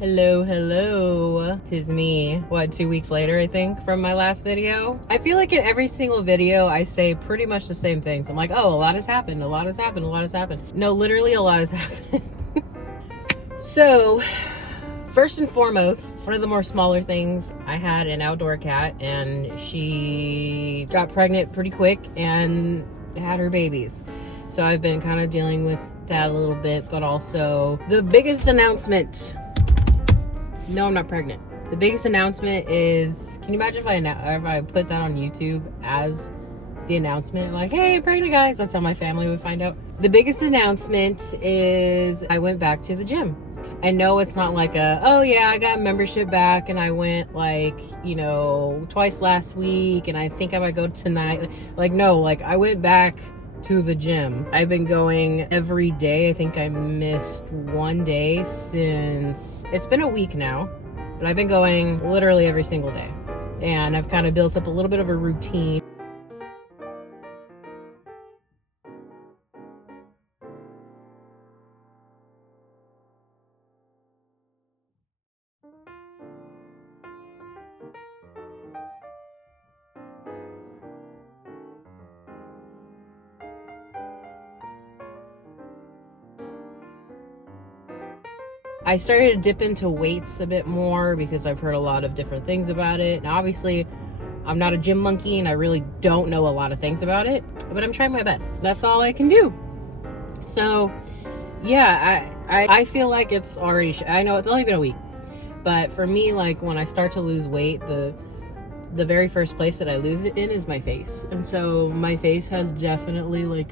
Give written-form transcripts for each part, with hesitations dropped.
Hello, hello. 'Tis me. What, 2 weeks later, I think, from my last video? I feel like in every single video, I say pretty much the same things. I'm like, oh, a lot has happened, a lot has happened, a lot has happened. No, literally a lot has happened. So, first and foremost, one of the more smaller things, I had an outdoor cat and she got pregnant pretty quick and had her babies. So I've been kind of dealing with that a little bit, but also the biggest announcement. No, I'm not pregnant. The biggest announcement is, can you imagine if I put that on YouTube as the announcement? Like, hey, pregnant guys. That's how my family would find out. The biggest announcement is I went back to the gym. And no, it's not like oh yeah, I got membership back and I went like, twice last week and I think I might go tonight. Like, no, like I went back to the gym. I've been going every day. I think I missed one day since, it's been a week now, but I've been going literally every single day. And I've kind of built up a little bit of a routine. I started to dip into weights a bit more because I've heard a lot of different things about it. Now, obviously, I'm not a gym monkey and I really don't know a lot of things about it, but I'm trying my best. That's all I can do. So, yeah, I feel like it's already, I know it's only been a week, but for me, like when I start to lose weight, the very first place that I lose it in is my face. And so my face has definitely like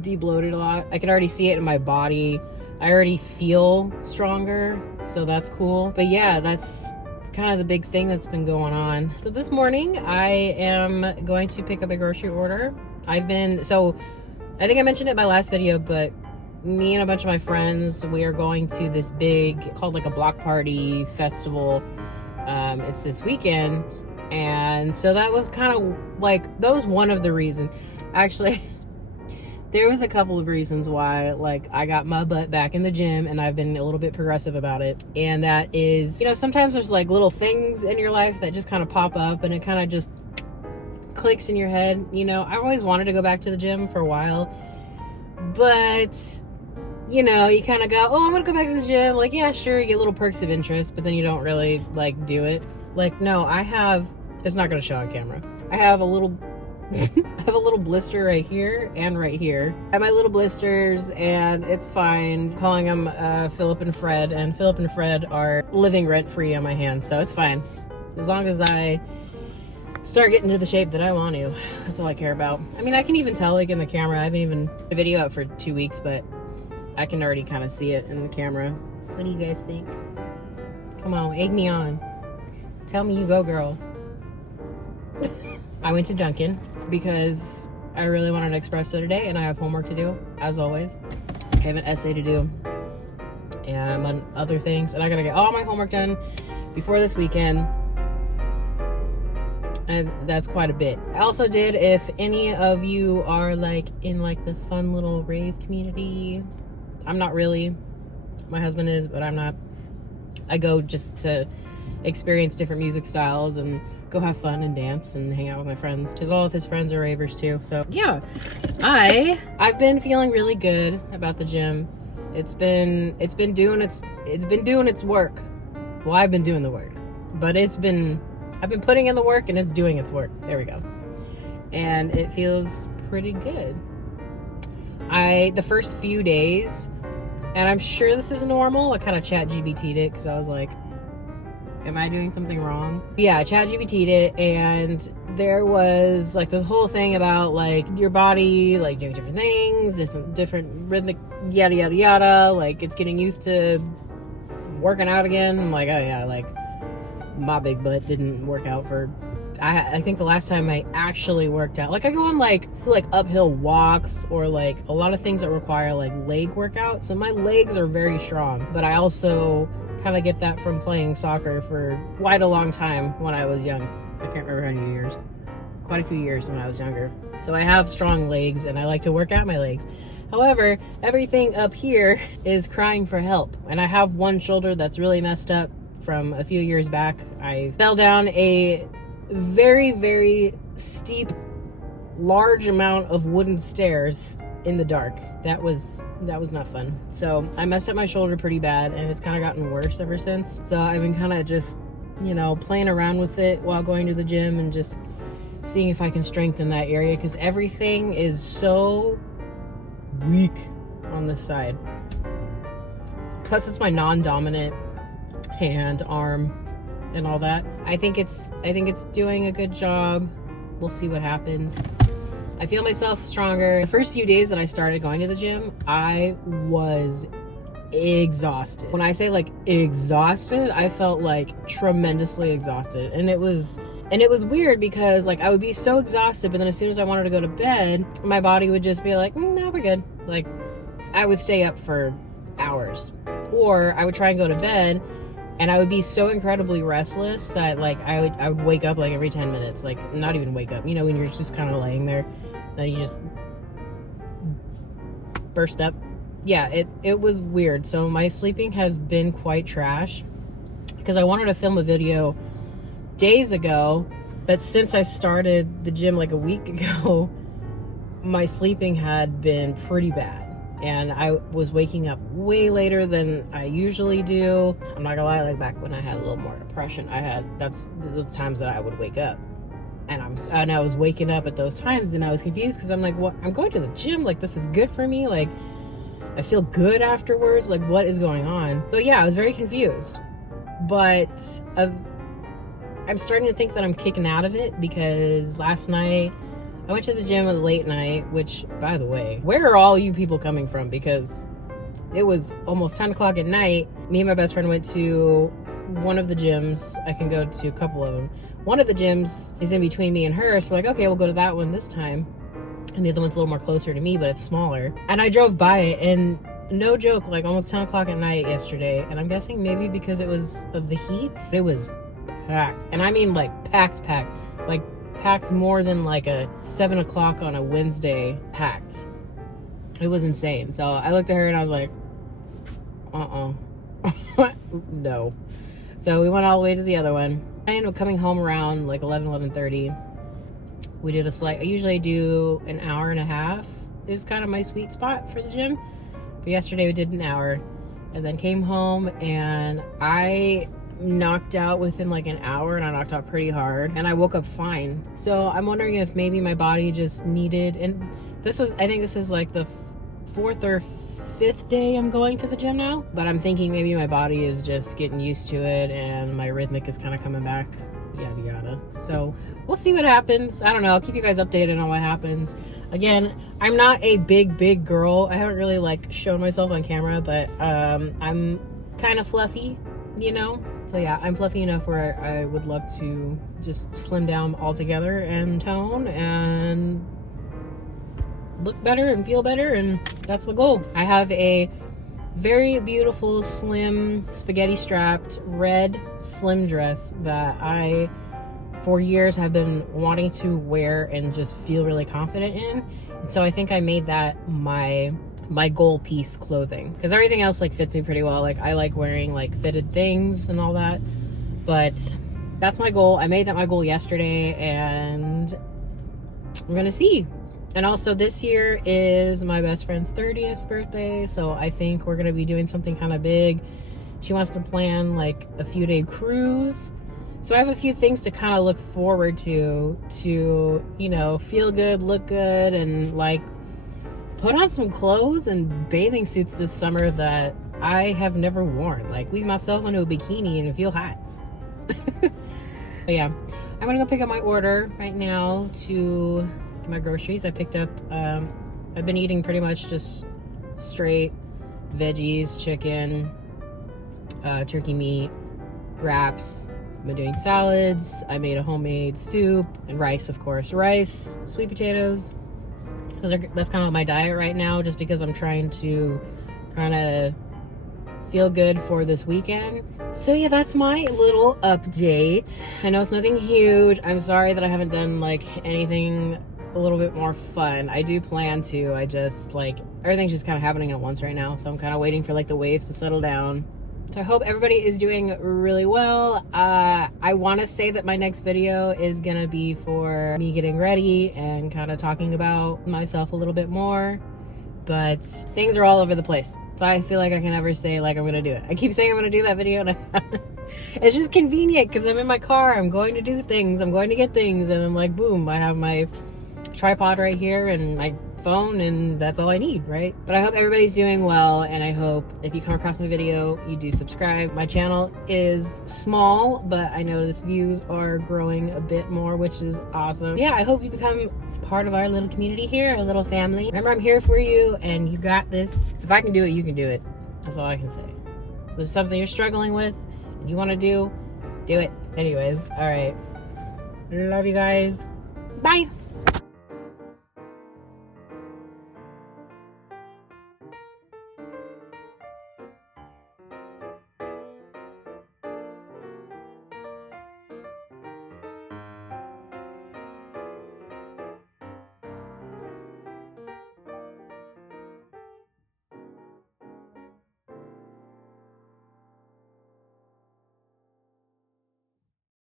de-bloated a lot. I can already see it in my body. I already feel stronger, so that's cool. But yeah, that's kind of the big thing that's been going on. So this morning, I am going to pick up a grocery order. I think I mentioned it in my last video, but me and a bunch of my friends, we are going to this big, called like a block party festival. It's this weekend. And so that was kind of like, that was one of the reasons. Actually, there was a couple of reasons why, like, I got my butt back in the gym and I've been a little bit progressive about it. And that is, sometimes there's like little things in your life that just kind of pop up and it kind of just clicks in your head. I always wanted to go back to the gym for a while, but you kind of go, oh, I'm gonna go back to the gym. Like, yeah, sure, you get little perks of interest, but then you don't really like do it. Like, no, it's not gonna show on camera. I have a little blister right here and right here. I have my little blisters and it's fine. Calling them Philip and Fred, and Philip and Fred are living rent-free on my hands, so it's fine. As long as I start getting to the shape that I want to. That's all I care about. I mean, I can even tell like in the camera. I haven't even a video out for 2 weeks, but I can already kind of see it in the camera. What do you guys think? Come on, egg me on. Tell me you go, girl. I went to Dunkin' because I really wanted an espresso today and I have homework to do, as always. I have an essay to do and other things, and I gotta get all my homework done before this weekend, and that's quite a bit. I also did, if any of you are like in like the fun little rave community, I'm not really. My husband is, but I'm not. I go just to experience different music styles and go have fun and dance and hang out with my friends, because all of his friends are ravers too. So yeah, I've been feeling really good about the gym. It's been doing its work. Well, I've been doing the work, but I've been putting in the work and it's doing its work. There we go. And it feels pretty good. The first few days, and I'm sure this is normal, I kind of ChatGPT'd it because I was like, am I doing something wrong? Yeah, ChatGPT'd it, and there was like this whole thing about like your body like doing different things, different rhythmic yada yada yada, like it's getting used to working out again. I'm like, oh yeah, like my big butt didn't work out for, I think the last time I actually worked out, like I go on like uphill walks or like a lot of things that require like leg workouts, and my legs are very strong, but I also kind of get that from playing soccer for quite a long time when I was young. I can't remember how many years. Quite a few years when I was younger. So I have strong legs and I like to work out my legs. However, everything up here is crying for help. And I have one shoulder that's really messed up from a few years back. I fell down a very, very steep, large amount of wooden stairs in the dark. That was not fun. So I messed up my shoulder pretty bad, and it's kind of gotten worse ever since. So I've been kind of just, you know, playing around with it while going to the gym and just seeing if I can strengthen that area, because everything is so weak on this side. Plus it's my non-dominant hand, arm, and all that. I think it's doing a good job. We'll see what happens. I feel myself stronger. The first few days that I started going to the gym, I was exhausted. When I say like exhausted, I felt like tremendously exhausted. And it was weird because like I would be so exhausted, but then as soon as I wanted to go to bed, my body would just be like, no, we're good. Like I would stay up for hours, or I would try and go to bed and I would be so incredibly restless that like I would wake up like every 10 minutes, like not even wake up, you know, when you're just kind of laying there, then you just burst up. Yeah, it was weird. So my sleeping has been quite trash because I wanted to film a video days ago, but since I started the gym like a week ago, my sleeping had been pretty bad. And I was waking up way later than I usually do. I'm not gonna lie, like back when I had a little more depression, that's those times that I would wake up. And I was waking up at those times, and I was confused because I'm like, what? I'm going to the gym, like this is good for me, like I feel good afterwards, like what is going on? So yeah, I was very confused. But I'm starting to think that I'm kicking out of it, because last night I went to the gym at late night, which, by the way, where are all you people coming from? Because it was almost 10 o'clock at night. Me and my best friend went to one of the gyms. I can go to a couple of them. One of the gyms is in between me and her, so we're like, okay, we'll go to that one this time. And the other one's a little more closer to me, but it's smaller. And I drove by it, and no joke, like almost 10 o'clock at night yesterday. And I'm guessing maybe because it was of the heat, it was packed. And I mean like packed. Like packed more than like a 7 o'clock on a Wednesday packed. It was insane. So I looked at her and I was like, no. So we went all the way to the other one. I ended up coming home around like 11:30. We did I usually do an hour and a half is kind of my sweet spot for the gym. But yesterday we did an hour, and then came home and I knocked out within like an hour, and I knocked out pretty hard, and I woke up fine. So I'm wondering if maybe my body just needed, and I think this is like the 4th or 5th day I'm going to the gym now, but I'm thinking maybe my body is just getting used to it and my rhythmic is kind of coming back, yada yada. So we'll see what happens. I don't know, I'll keep you guys updated on what happens. Again, I'm not a big girl. I haven't really like shown myself on camera, but I'm kind of fluffy, you know. So yeah, I'm fluffy enough where I would love to just slim down altogether and tone and look better and feel better, and that's the goal. I have a very beautiful, slim, spaghetti strapped red slim dress that I, for years, have been wanting to wear and just feel really confident in. And so I think I made that my goal piece clothing, because everything else like fits me pretty well. Like I like wearing like fitted things and all that, but that's my goal. I made that my goal yesterday, and we're gonna see. And also this year is my best friend's 30th birthday, so I think we're gonna be doing something kind of big. She wants to plan like a few-day cruise, so I have a few things to kind of look forward to, you know, feel good, look good, and like put on some clothes and bathing suits this summer that I have never worn. Like squeeze myself into a bikini and feel hot. But yeah, I'm gonna go pick up my order right now to get my groceries. I picked up, I've been eating pretty much just straight veggies, chicken, turkey meat, wraps. I've been doing salads. I made a homemade soup, and rice, of course. Rice, sweet potatoes. That's kind of my diet right now, just because I'm trying to kind of feel good for this weekend. So yeah, that's my little update. I know it's nothing huge. I'm sorry that I haven't done like anything a little bit more fun. I do plan to. I just like everything's just kind of happening at once right now, so I'm kind of waiting for like the waves to settle down. So I hope everybody is doing really well. I want to say that my next video is gonna be for me getting ready and kind of talking about myself a little bit more, but things are all over the place, so I feel like I can never say like I'm gonna do it. I keep saying I'm gonna do that video and it's just convenient because I'm in my car, I'm going to do things, I'm going to get things, and I'm like, boom, I have my tripod right here and my phone, and that's all I need, right? But I hope everybody's doing well, and I hope if you come across my video, you do subscribe. My channel is small, but I notice views are growing a bit more, which is awesome. Yeah, I hope you become part of our little community here, our little family. Remember, I'm here for you, and you got this. If I can do it, you can do it. That's all I can say. If there's something you're struggling with, you want to do it. Anyways, all right. Love you guys. Bye.